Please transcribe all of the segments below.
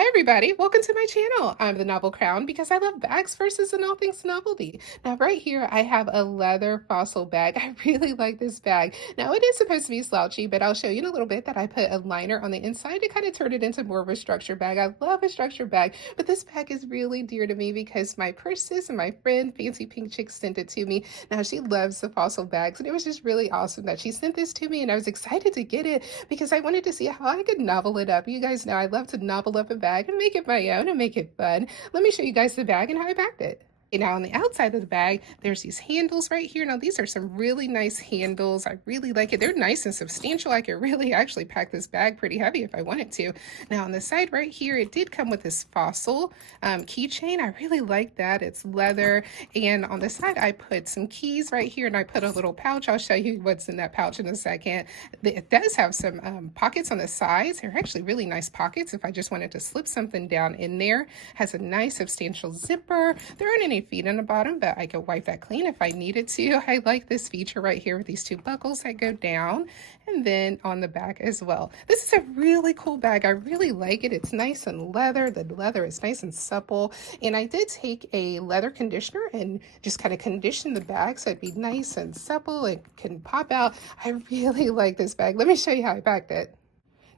Hi everybody, welcome to my channel. I'm the Novel Crown because I love bags versus and all things novelty. Now right here I have a leather fossil bag. I really like this bag. Now it is supposed to be slouchy, but I'll show you in a little bit that I put a liner on the inside to kind of turn it into more of a structured bag. I love a structured bag, but this bag is really dear to me because my purses and my friend Fancy Pink Chick sent it to me. Now she loves the fossil bags and it was just really awesome that she sent this to me, and I was excited to get it because I wanted to see how I could novel it up. You guys know I love to novel up a bag and make it my own and make it fun. Let me show you guys the bag and how I packed it. Okay, now on the outside of the bag, there's these handles right here. Now these are some really nice handles. I really like it. They're nice and substantial. I could really actually pack this bag pretty heavy if I wanted to. Now on the side right here, it did come with this fossil keychain. I really like that. It's leather. And on the side, I put some keys right here and I put a little pouch. I'll show you what's in that pouch in a second. It does have some pockets on the sides. They're actually really nice pockets if I just wanted to slip something down in there. Has a nice substantial zipper. There aren't any feet on the bottom, but I could wipe that clean if I needed to. I like this feature right here with these two buckles that go down and then on the back as well. This is a really cool bag. I really like it. It's nice and leather. The leather is nice and supple. And I did take a leather conditioner and just kind of condition the bag so it'd be nice and supple. It can pop out. I really like this bag. Let me show you how I packed it.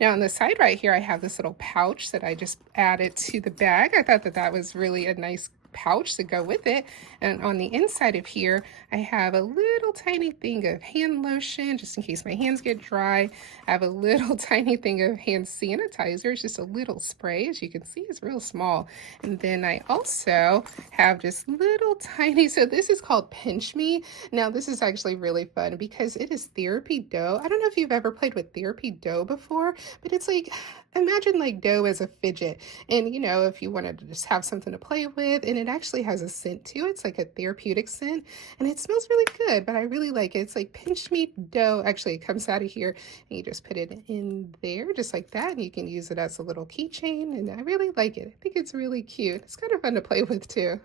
Now on the side right here, I have this little pouch that I just added to the bag. I thought that that was really a nice pouch to go with it. And on the inside of here, I have a little tiny thing of hand lotion just in case my hands get dry. I have a little tiny thing of hand sanitizer. It's just a little spray. As you can see, it's real small. And then I also have just little tiny, so this is called Pinch Me. Now this is actually really fun because it is therapy dough. I don't know if you've ever played with therapy dough before, but it's like, imagine like dough as a fidget. And you know, if you wanted to just have something to play with, and it actually has a scent to it. It's like a therapeutic scent and it smells really good, but I really like it. It's like Pinch Me dough. Actually, it comes out of here and you just put it in there just like that. And you can use it as a little keychain, and I really like it. I think it's really cute. It's kind of fun to play with too.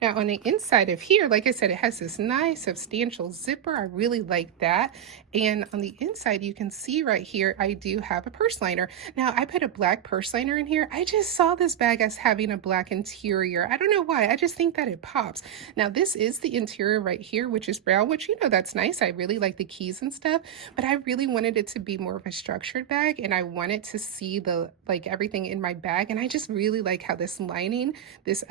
Now on the inside of here, like I said, it has this nice substantial zipper. I really like that. And on the inside, you can see right here, I do have a purse liner. Now I put a black purse liner in here. I just saw this bag as having a black interior. I don't know why. I just think that it pops. Now this is the interior right here, which is brown, which, you know, that's nice. I really like the keys and stuff, but I really wanted it to be more of a structured bag, and I wanted to see the, like, everything in my bag. And I just really like how this lining, this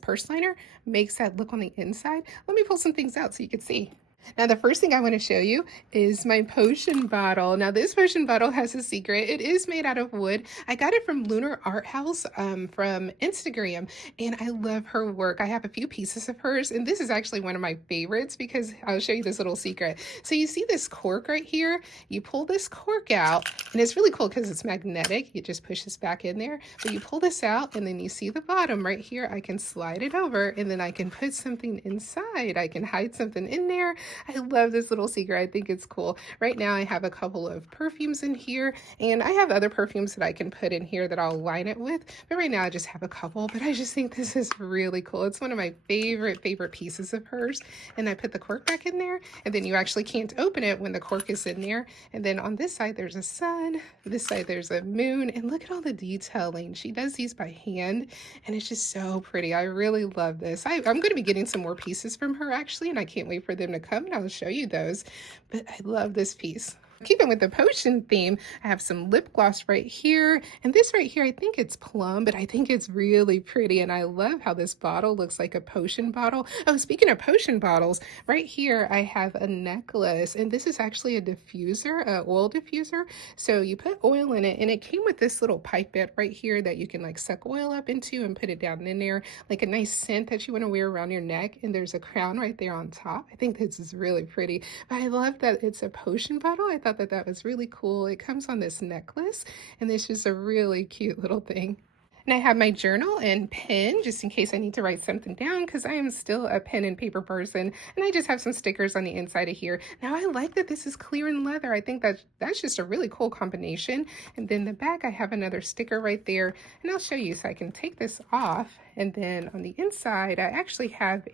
purse liner makes that look on the inside. Let me pull some things out so you can see. Now, the first thing I want to show you is my potion bottle. Now, this potion bottle has a secret. It is made out of wood. I got it from Lunar Art House from Instagram, and I love her work. I have a few pieces of hers, and this is actually one of my favorites because I'll show you this little secret. So you see this cork right here? You pull this cork out, and it's really cool because it's magnetic. You just push this back in there, but you pull this out, and then you see the bottom right here. I can slide it over, and then I can put something inside. I can hide something in there. I love this little secret. I think it's cool. Right now I have a couple of perfumes in here, and I have other perfumes that I can put in here that I'll line it with, but right now I just have a couple. But I just think this is really cool. It's one of my favorite pieces of hers. And I put the cork back in there, and then you actually can't open it when the cork is in there. And then on this side there's a sun, this side there's a moon, and look at all the detailing. She does these by hand, and it's just so pretty. I really love this. I'm going to be getting some more pieces from her actually, and I can't wait for them to come. I'll show you those, but I love this piece. Keeping with the potion theme, I have some lip gloss right here, and this right here, I think it's plum, but I think it's really pretty, and I love how this bottle looks like a potion bottle. Oh, speaking of potion bottles, right here I have a necklace, and this is actually a diffuser, an oil diffuser. So you put oil in it, and it came with this little pipette right here that you can like suck oil up into and put it down in there, like a nice scent that you want to wear around your neck, and there's a crown right there on top. I think this is really pretty, but I love that it's a potion bottle. I thought that was really cool. It comes on this necklace, and this is a really cute little thing. And I have my journal and pen just in case I need to write something down because I am still a pen and paper person. And I just have some stickers on the inside of here. Now I like that this is clear and leather. I think that's just a really cool combination. And then the back, I have another sticker right there, and I'll show you. So I can take this off, and then on the inside, I actually have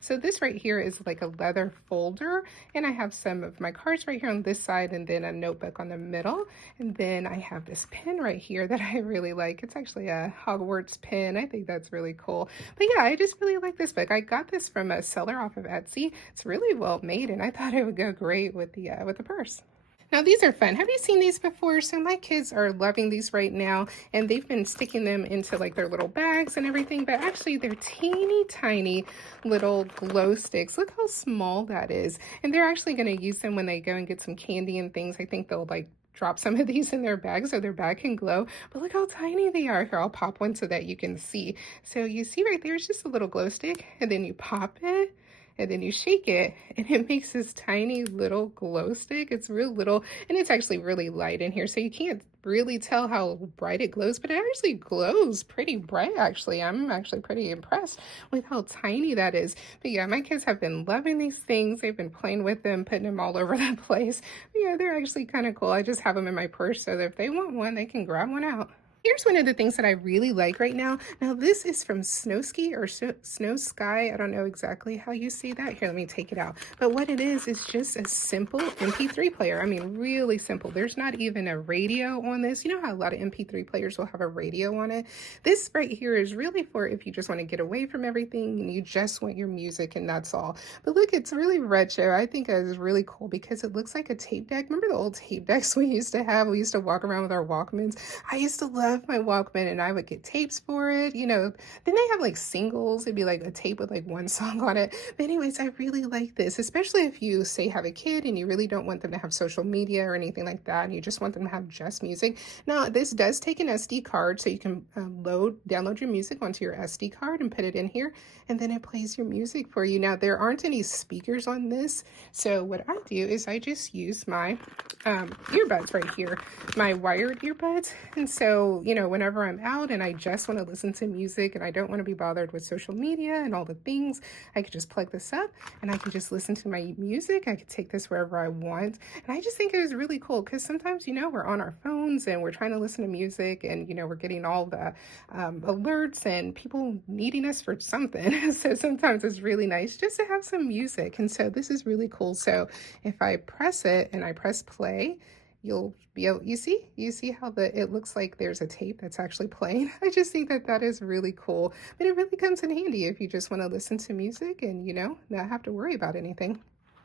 so this right here is like a leather folder, and I have some of my cards right here on this side, and then a notebook on the middle. And then I have this pen right here that I really like. It's actually a Hogwarts pin. I think that's really cool. But yeah, I just really like this book. I got this from a seller off of Etsy. It's really well made, and I thought it would go great with the purse. Now these are fun. Have you seen these before? So my kids are loving these right now, and they've been sticking them into like their little bags and everything, but actually they're teeny tiny little glow sticks. Look how small that is. And they're actually going to use them when they go and get some candy and things. I think they'll like drop some of these in their bag so their bag can glow. But look how tiny they are. Here, I'll pop one so that you can see. So you see right there, it's just a little glow stick, and then you pop it, and then you shake it, and it makes this tiny little glow stick. It's real little, and it's actually really light in here, so you can't really tell how bright it glows, but it actually glows pretty bright, actually. I'm actually pretty impressed with how tiny that is. But yeah, my kids have been loving these things. They've been playing with them, putting them all over the place. But yeah, they're actually kind of cool. I just have them in my purse so that if they want one, they can grab one out. Here's one of the things that I really like right now. Now, this is from Snowski or Snow Sky. I don't know exactly how you say that. Here, let me take it out. But what it is just a simple MP3 player. I mean, really simple. There's not even a radio on this. You know how a lot of MP3 players will have a radio on it? This right here is really for if you just want to get away from everything and you just want your music and that's all. But look, it's really retro. I think it is really cool because it looks like a tape deck. Remember the old tape decks we used to have? We used to walk around with our Walkmans. I used to love my Walkman, and I would get tapes for it. You know, then they have like singles. It'd be like a tape with like one song on it. But anyways, I really like this, especially if you say have a kid and you really don't want them to have social media or anything like that, and you just want them to have just music. Now, this does take an SD card, so you can download your music onto your SD card and put it in here, and then it plays your music for you. Now, there aren't any speakers on this, so what I do is I just use my earbuds right here, my wired earbuds. And so, you know, whenever I'm out and I just want to listen to music and I don't want to be bothered with social media and all the things, I could just plug this up and I could just listen to my music. I could take this wherever I want. And I just think it was really cool because sometimes, you know, we're on our phones and we're trying to listen to music and, you know, we're getting all the alerts and people needing us for something. So sometimes it's really nice just to have some music. And so this is really cool. So if I press it and I press play, you'll be able, you see how it looks like there's a tape that's actually playing. I just think that that is really cool. But it really comes in handy if you just want to listen to music and, you know, not have to worry about anything.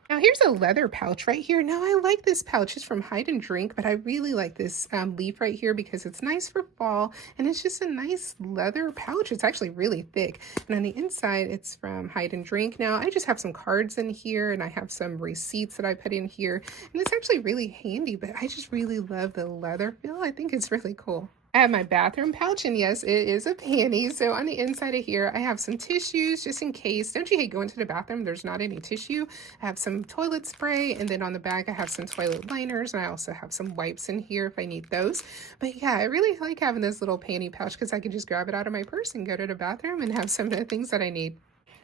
Now here's a leather pouch right here. Now I like this pouch. It's from Hide and Drink, but I really like this leaf right here because it's nice for fall and it's just a nice leather pouch. It's actually really thick. And on the inside, it's from Hide and Drink. Now I just have some cards in here and I have some receipts that I put in here. And it's actually really handy, but I just really love the leather feel. I think it's really cool. I have my bathroom pouch, and yes, it is a panty. So on the inside of here, I have some tissues just in case. Don't you hate going to the bathroom? There's not any tissue. I have some toilet spray, and then on the back, I have some toilet liners, and I also have some wipes in here if I need those. But yeah, I really like having this little panty pouch because I can just grab it out of my purse and go to the bathroom and have some of the things that I need.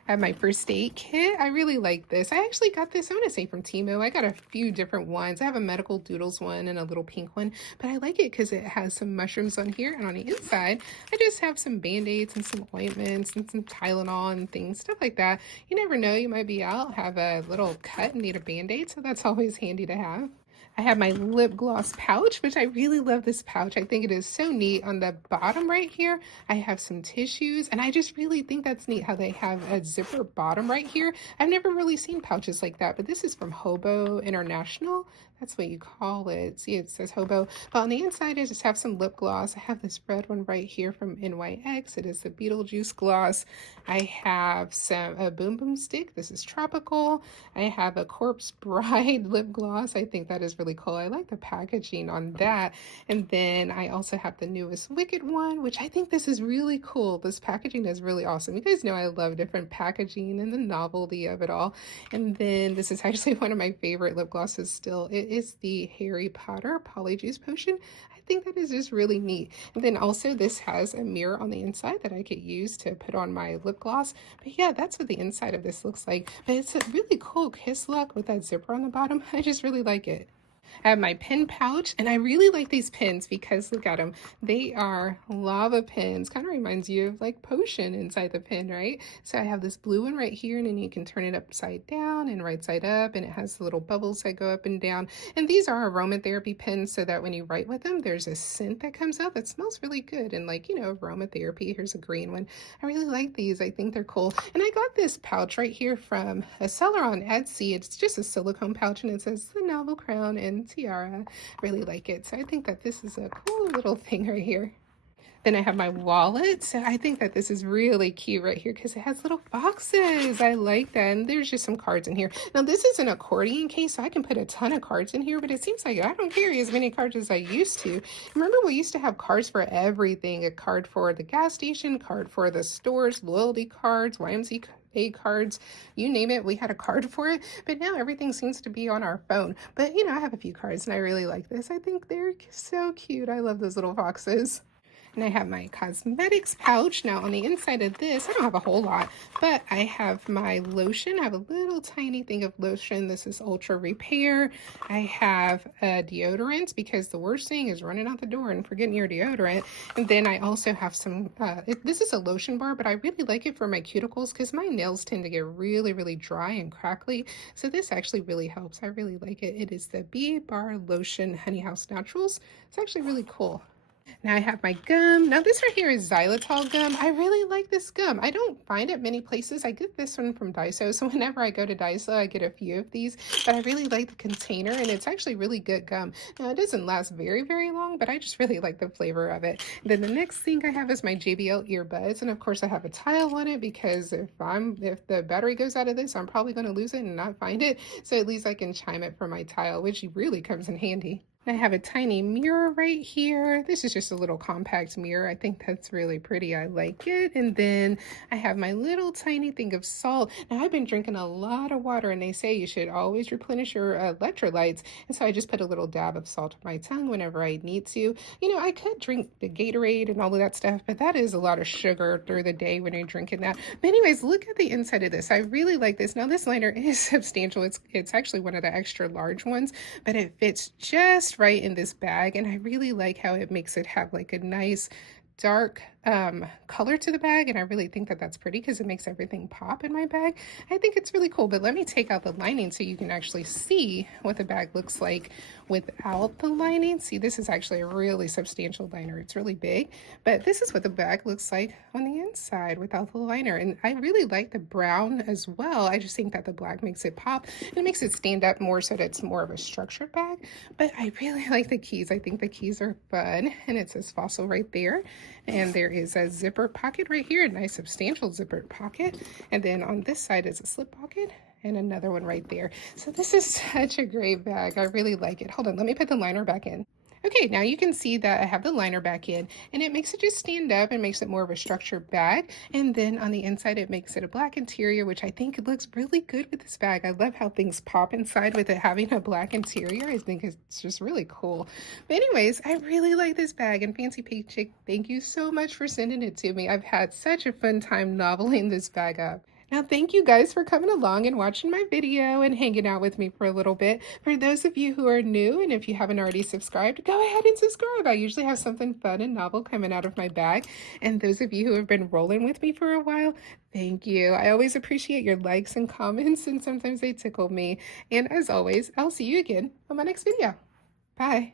I have my first aid kit. I really like this. I actually got this, I want to say from Temu. I got a few different ones. I have a medical doodles one and a little pink one, but I like it because it has some mushrooms on here. And on the inside, I just have some Band-Aids and some ointments and some Tylenol and things, stuff like that. You never know, you might be out, have a little cut and need a Band-Aid, so that's always handy to have. I have my lip gloss pouch, which I really love this pouch. I think it is so neat. On the bottom right here, I have some tissues, and I just really think that's neat how they have a zipper bottom right here. I've never really seen pouches like that, but this is from Hobo International. That's what you call it. See, it says Hobo. But on the inside, I just have some lip gloss. I have this red one right here from NYX. It is the Beetlejuice gloss. I have a Boom Boom stick. This is tropical. I have a Corpse Bride lip gloss. I think that is really cool. I like the packaging on that. And then I also have the newest Wicked one, which I think this is really cool. This packaging is really awesome. You guys know I love different packaging and the novelty of it all. And then this is actually one of my favorite lip glosses still. It is the Harry Potter Polyjuice Potion. I think that is just really neat. And then also this has a mirror on the inside that I could use to put on my lip gloss. But yeah, that's what the inside of this looks like. But it's a really cool kiss look with that zipper on the bottom. I just really like it. I have my pen pouch, and I really like these pens because look at them. They are lava pens. Kind of reminds you of like potion inside the pen, right? So I have this blue one right here, and then you can turn it upside down and right side up, and it has little bubbles that go up and down. And these are aromatherapy pens so that when you write with them, there's a scent that comes out that smells really good. And like, aromatherapy, here's a green one. I really like these. I think they're cool. And I got this pouch right here from a seller on Etsy. It's just a silicone pouch and it says the Novel Crown and Tiara. I really like it. So I think that this is a cool little thing right here. Then I have my wallet. So I think that this is really cute right here because it has little boxes. I like that. And there's just some cards in here. Now this is an accordion case, so I can put a ton of cards in here, but it seems like I don't carry as many cards as I used to. Remember, we used to have cards for everything. A card for the gas station, card for the stores, loyalty cards, YMCA cards, you name it, we had a card for it. But now everything seems to be on our phone. But I have a few cards and I really like this. I think they're so cute. I love those little boxes. And I have my cosmetics pouch. Now on the inside of this, I don't have a whole lot, but I have my lotion. I have a little tiny thing of lotion. This is Ultra Repair. I have a deodorant because the worst thing is running out the door and forgetting your deodorant. And then I also have some, this is a lotion bar, but I really like it for my cuticles because my nails tend to get really, really dry and crackly. So this actually really helps. I really like it. It is the Bee Bar Lotion Honey House Naturals. It's actually really cool. Now I have my gum. Now this right here is xylitol gum. I really like this gum. I don't find it many places. I get this one from Daiso. So whenever I go to Daiso, I get a few of these. But I really like the container and it's actually really good gum. Now it doesn't last very, very long, but I just really like the flavor of it. And then the next thing I have is my JBL earbuds. And of course I have a tile on it because if the battery goes out of this, I'm probably going to lose it and not find it. So at least I can chime it from my tile, which really comes in handy. I have a tiny mirror right here. This is just a little compact mirror. I think that's really pretty. I like it. And then I have my little tiny thing of salt. Now I've been drinking a lot of water and they say you should always replenish your electrolytes. And so I just put a little dab of salt on my tongue whenever I need to. I could drink the Gatorade and all of that stuff, but that is a lot of sugar through the day when you're drinking that. But anyways, look at the inside of this. I really like this. Now this liner is substantial. It's actually one of the extra large ones, but it fits just right in this bag, and I really like how it makes it have like a nice dark color to the bag, and I really think that that's pretty because it makes everything pop in my bag. I think it's really cool. But let me take out the lining so you can actually see what the bag looks like without the lining. See, this is actually a really substantial liner. It's really big, but this is what the bag looks like on the inside without the liner. And I really like the brown as well. I just think that the black makes it pop and it makes it stand up more so that it's more of a structured bag. But I really like the keys. I think the keys are fun, and it says Fossil right there. And there is a zipper pocket right here, a nice substantial zipper pocket. And then on this side is a slip pocket and another one right there. So this is such a great bag. I really like it. Hold on, let me put the liner back in. Okay, now you can see that I have the liner back in, and it makes it just stand up and makes it more of a structured bag. And then on the inside, it makes it a black interior, which I think it looks really good with this bag. I love how things pop inside with it having a black interior. I think it's just really cool. But anyways, I really like this bag, and Fancy Paycheck, thank you so much for sending it to me. I've had such a fun time noveling this bag up. Now, thank you guys for coming along and watching my video and hanging out with me for a little bit. For those of you who are new, and if you haven't already subscribed, go ahead and subscribe. I usually have something fun and novel coming out of my bag. And those of you who have been rolling with me for a while, thank you. I always appreciate your likes and comments, and sometimes they tickle me. And as always, I'll see you again on my next video. Bye.